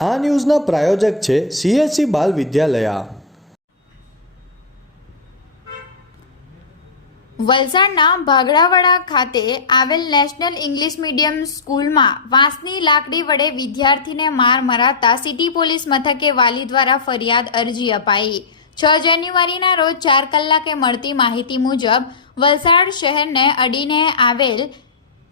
આ ન્યૂઝના પ્રાયોજક છે CSC બાલ વિદ્યાલયા। વલસાડના ભાગડાવાડા ખાતે આવેલ નેશનલ ઇંગ્લિશ મીડિયમ સ્કૂલમાં વાંસની લાકડી વડે વિદ્યાર્થીને માર મરાતા સિટી પોલીસ મથકે વાલી દ્વારા ફરિયાદ અરજી અપાઈ। 6 જાન્યુઆરીના રોજ 4 કલાકે મળતી માહિતી મુજબ વલસાડ શહેરને અડીને આવેલ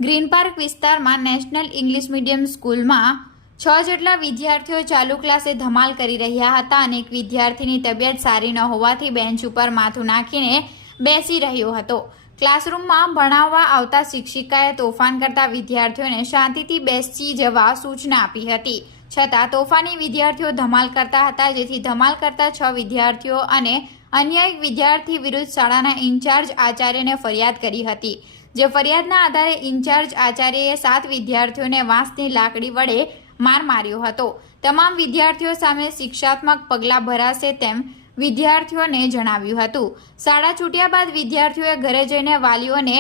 ગ્રીન પાર્ક વિસ્તારમાં નેશનલ ઇંગ્લિશ મીડિયમ સ્કૂલમાં 6 જેટલા વિદ્યાર્થીઓ ચાલુ ક્લાસે ધમાલ કરી રહ્યા હતા અને એક વિદ્યાર્થીની તબિયત સારી ન હોવાથી બેન્ચ ઉપર માથું નાખીને બેસી રહ્યો હતો। ક્લાસરૂમમાં ભણાવવા આવતા શિક્ષિકાએ તોફાન કરતા વિદ્યાર્થીઓને શાંતિથી બેસી જવા સૂચના આપી હતી, છતાં તોફાની વિદ્યાર્થીઓ ધમાલ કરતા હતા, જેથી ધમાલ કરતા 6 વિદ્યાર્થીઓ અને અન્ય એક વિદ્યાર્થી વિરુદ્ધ શાળાના ઇન્ચાર્જ આચાર્યને ફરિયાદ કરી હતી, જે ફરિયાદના આધારે ઇન્ચાર્જ આચાર્યએ 7 વિદ્યાર્થીઓને વાંસની લાકડી વડે માર માર્યો હતો। તમામ વિદ્યાર્થીઓ સામે શિક્ષાત્મક પગલાં ભરાશે તેમ વિદ્યાર્થીઓને જણાવ્યું હતું। શાળા છૂટ્યા બાદ વિદ્યાર્થીઓએ ઘરે જઈને વાલીઓને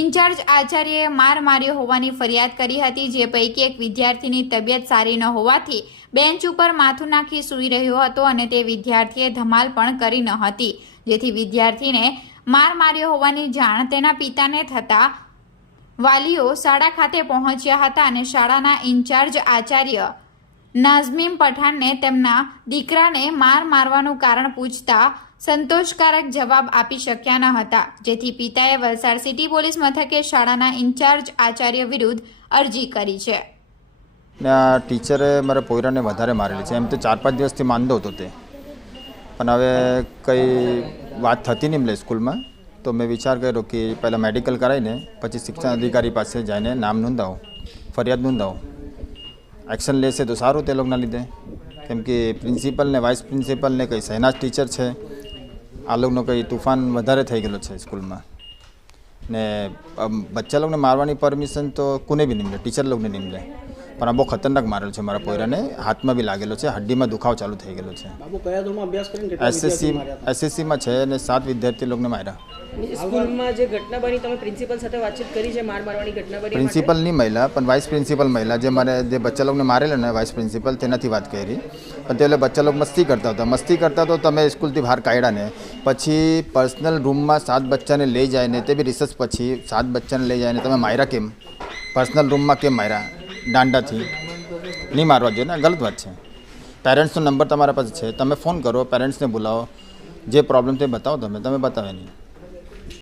ઇન્ચાર્જ આચાર્યએ માર માર્યો હોવાની ફરિયાદ કરી હતી, જે પૈકી એક વિદ્યાર્થીની તબિયત સારી ન હોવાથી બેન્ચ ઉપર માથું નાખી સૂઈ રહ્યો હતો અને તે વિદ્યાર્થીએ ધમાલ પણ કરી ન હતી, જેથી વિદ્યાર્થીને માર માર્યો હોવાની જાણ તેના પિતાને થતાં વાલીઓ શાળા ખાતે પહોંચ્યા હતા અને શાળાના ઇન્ચાર્જ આચાર્ય નાઝમીમ પઠાણને તેમના દીકરાને માર મારવાનું કારણ પૂછતા સંતોષકારક જવાબ આપી શક્યા ન હતા, જેથી પિતાએ વલસાડ સિટી પોલીસ મથકે શાળાના ઇન્ચાર્જ આચાર્ય વિરુદ્ધ અરજી કરી છે। ટીચરે મારા પોયરાને વધારે મારેલી છે, એમ તો 4-5 દિવસથી માંદો હતો તે, પણ હવે કંઈ વાત થતી નહીં મળે સ્કૂલમાં, તો મેં વિચાર કર્યો કે પહેલાં મેડિકલ કરાવીને પછી શિક્ષણ અધિકારી પાસે જઈને નામ નોંધાવો, ફરિયાદ નોંધાવો, એક્શન લેશે તો સારું તે લોકોના લીધે, કેમ કે પ્રિન્સિપલ ને વાઇસ પ્રિન્સિપલ ને કંઈ સહેનાજ ટીચર છે, આ લોકોનો કંઈ તુફાન વધારે થઈ ગયેલો છે સ્કૂલમાં ને બચ્ચા લોકોને મારવાની પરમિશન તો કોને બી નહીં મળે, ટીચર લોકોને નહીં મળે, પણ આ બહુ ખતરનાક મારેલો છે મારા પોયરાને, હાથમાં બી લાગેલો છે, હડ્ડીમાં દુખાવો ચાલુ થઈ ગયેલો છે। બાબુ કયા ધોરણમાં અભ્યાસ કરીને SSCમાં છે અને 7 વિદ્યાર્થી લોકોને માર્યા। સ્કૂલમાં જે ઘટના બની, તમે પ્રિન્સિપલ સાથે વાતચીત કરી છે? માર મારવાની ઘટના બની, પ્રિન્સિપલ નહીં મહિલા પણ વાઇસ પ્રિન્સિપલ મહિલા, જે મારે જે બચ્ચા લોકોને મારેલા ને વાઇસ પ્રિન્સિપલ તેનાથી વાત કરી, પણ તે બચ્ચા લોકો મસ્તી કરતા તો તમે સ્કૂલથી બહાર કાઢ્યા ને પછી પર્સનલ રૂમમાં 7 બચ્ચાને લઈ જાય ને, તે બી રિસર્ચ પછી 7 બચ્ચાને લઈ જાય ને તમે માર્યા કેમ? પર્સનલ રૂમમાં કેમ માર્યા? દાંડાથી નહીં મારવા જોઈએ ને, ગલત વાત છે। પેરેન્ટ્સનો નંબર તમારા પાસે છે, તમે ફોન કરો, પેરેન્ટ્સને બોલાવો, જે પ્રોબ્લેમ તે બતાવો, તમે બતાવે નહીં।